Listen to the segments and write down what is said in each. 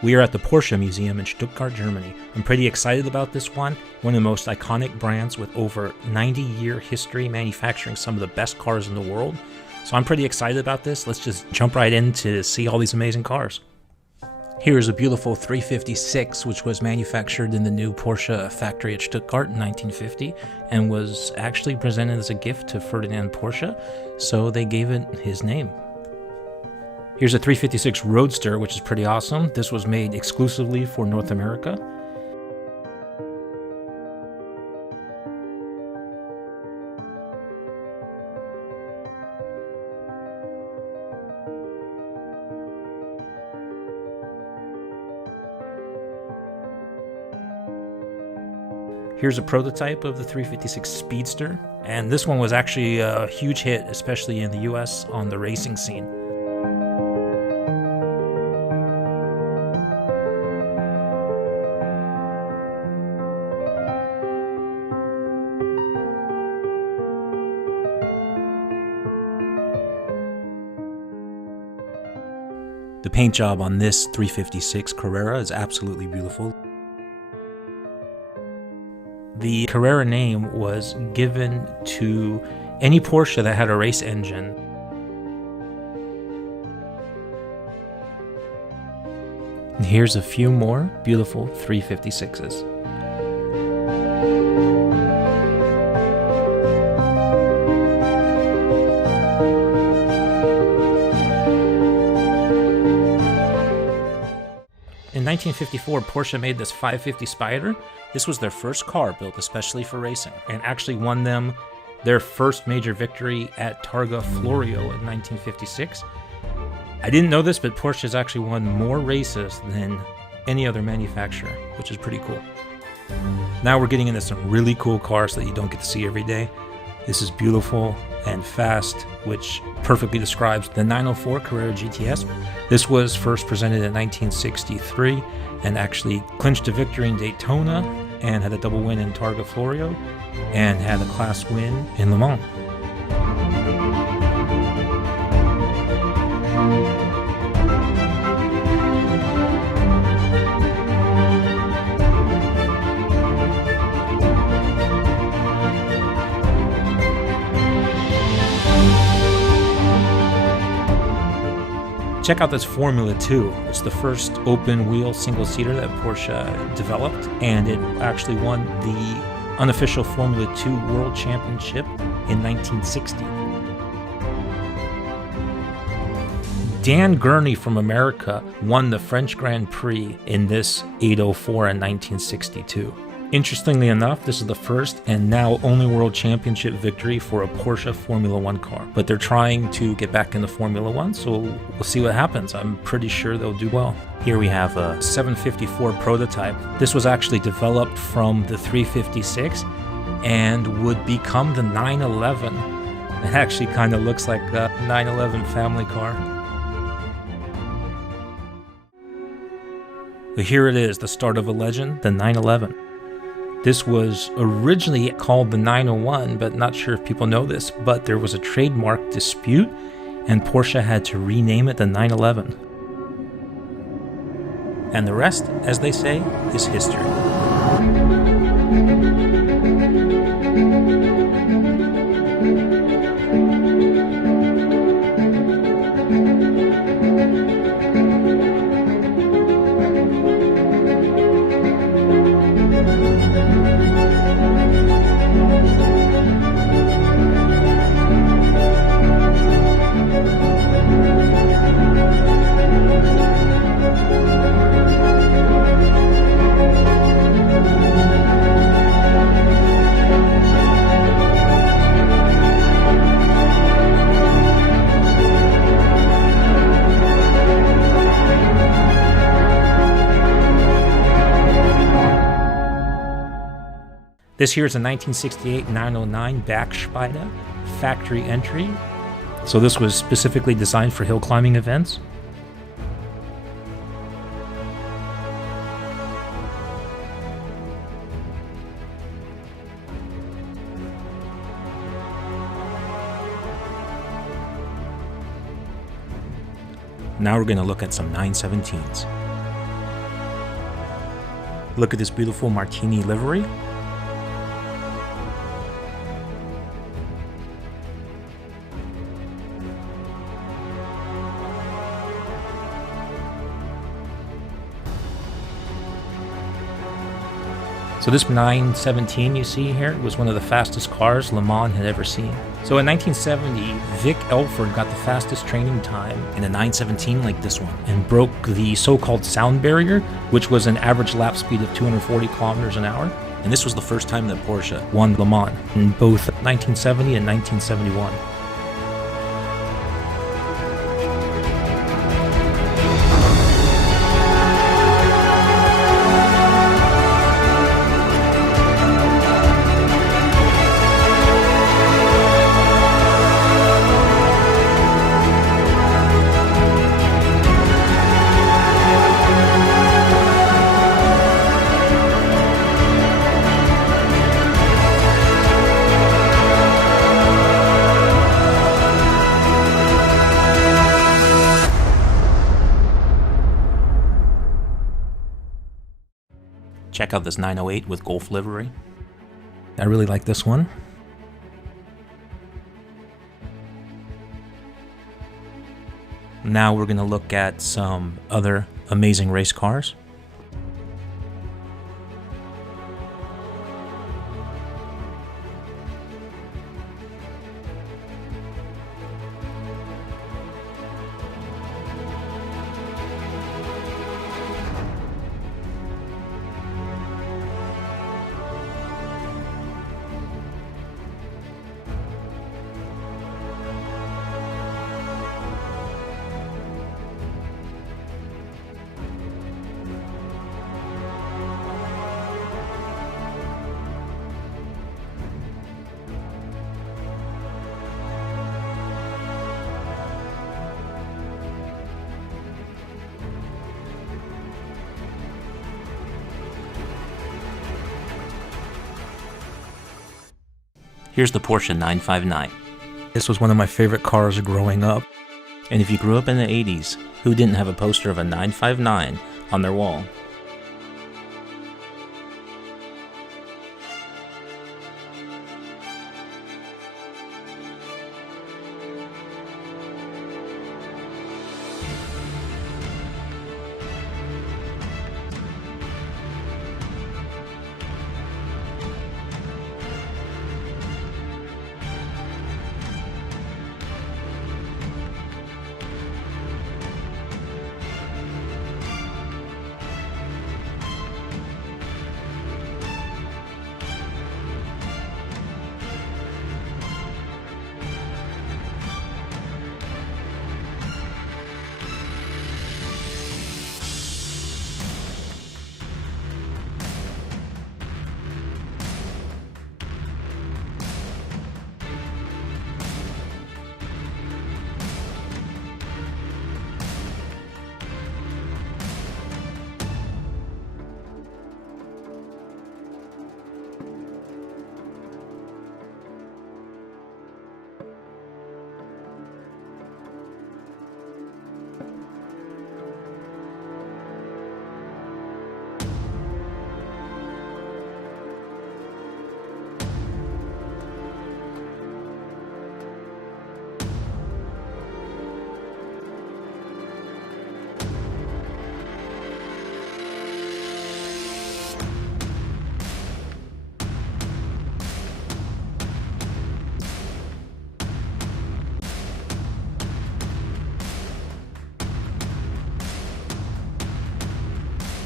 We are at the Porsche Museum in Stuttgart, Germany. I'm pretty excited about this one of the most iconic brands with over 90-year history manufacturing some of the best cars in the world. So I'm pretty excited about this. Let's just jump right in to see all these amazing cars. Here's a beautiful 356, which was manufactured in the new Porsche factory at Stuttgart in 1950 and was actually presented as a gift to Ferdinand Porsche, so they gave it his name. Here's a 356 Roadster, which is pretty awesome. This was made exclusively for North America. Here's a prototype of the 356 Speedster, and this one was actually a huge hit, especially in the US on the racing scene. The paint job on this 356 Carrera is absolutely beautiful. The Carrera name was given to any Porsche that had a race engine. And here's a few more beautiful 356s. In 1954, Porsche made this 550 Spyder. This was their first car built especially for racing, and actually won them their first major victory at Targa Florio in 1956. I didn't know this, but Porsche has actually won more races than any other manufacturer, which is pretty cool. Now we're getting into some really cool cars that you don't get to see every day. This is beautiful and fast, which perfectly describes the 904 Carrera GTS. This was first presented in 1963 and actually clinched a victory in Daytona and had a double win in Targa Florio and had a class win in Le Mans. Check out this Formula 2. It's the first open-wheel single-seater that Porsche developed, and it actually won the unofficial Formula 2 World Championship in 1960. Dan Gurney from America won the French Grand Prix in this 804 in 1962. Interestingly enough, this is the first and now only World Championship victory for a Porsche Formula 1 car. But they're trying to get back into Formula 1, so we'll see what happens. I'm pretty sure they'll do well. Here we have a 754 prototype. This was actually developed from the 356 and would become the 911. It actually kind of looks like a 911 family car. But here it is, the start of a legend, the 911. This was originally called the 901, but not sure if people know this, but there was a trademark dispute and Porsche had to rename it the 911. And the rest, as they say, is history. This here is a 1968 909 Bergspyder factory entry. So this was specifically designed for hill climbing events. Now we're going to look at some 917s. Look at this beautiful martini livery. So this 917 you see here was one of the fastest cars Le Mans had ever seen. So in 1970, Vic Elford got the fastest training time in a 917 like this one and broke the so-called sound barrier, which was an average lap speed of 240 kilometers an hour. And this was the first time that Porsche won Le Mans in both 1970 and 1971. Check out this 908 with Golf livery. I really like this one. Now we're going to look at some other amazing race cars. Here's the Porsche 959. This was one of my favorite cars growing up. And if you grew up in the 80s, who didn't have a poster of a 959 on their wall?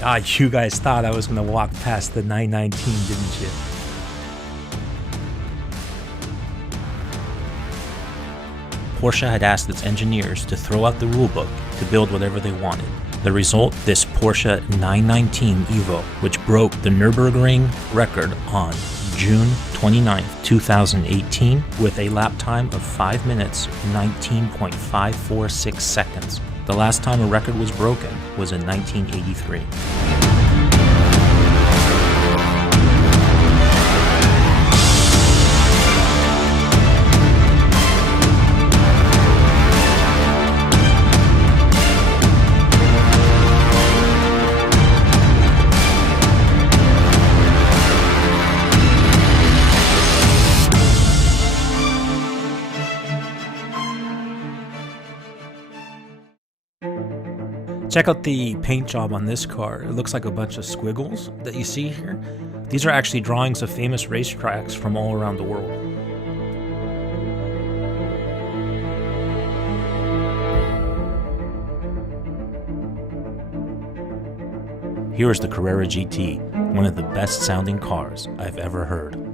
God, you guys thought I was going to walk past the 919, didn't you? Porsche had asked its engineers to throw out the rulebook to build whatever they wanted. The result, this Porsche 919 Evo, which broke the Nurburgring record on June 29, 2018, with a lap time of 5 minutes, 19.546 seconds. The last time a record was broken was in 1983. Check out the paint job on this car. It looks like a bunch of squiggles that you see here. These are actually drawings of famous racetracks from all around the world. Here is the Carrera GT, one of the best sounding cars I've ever heard.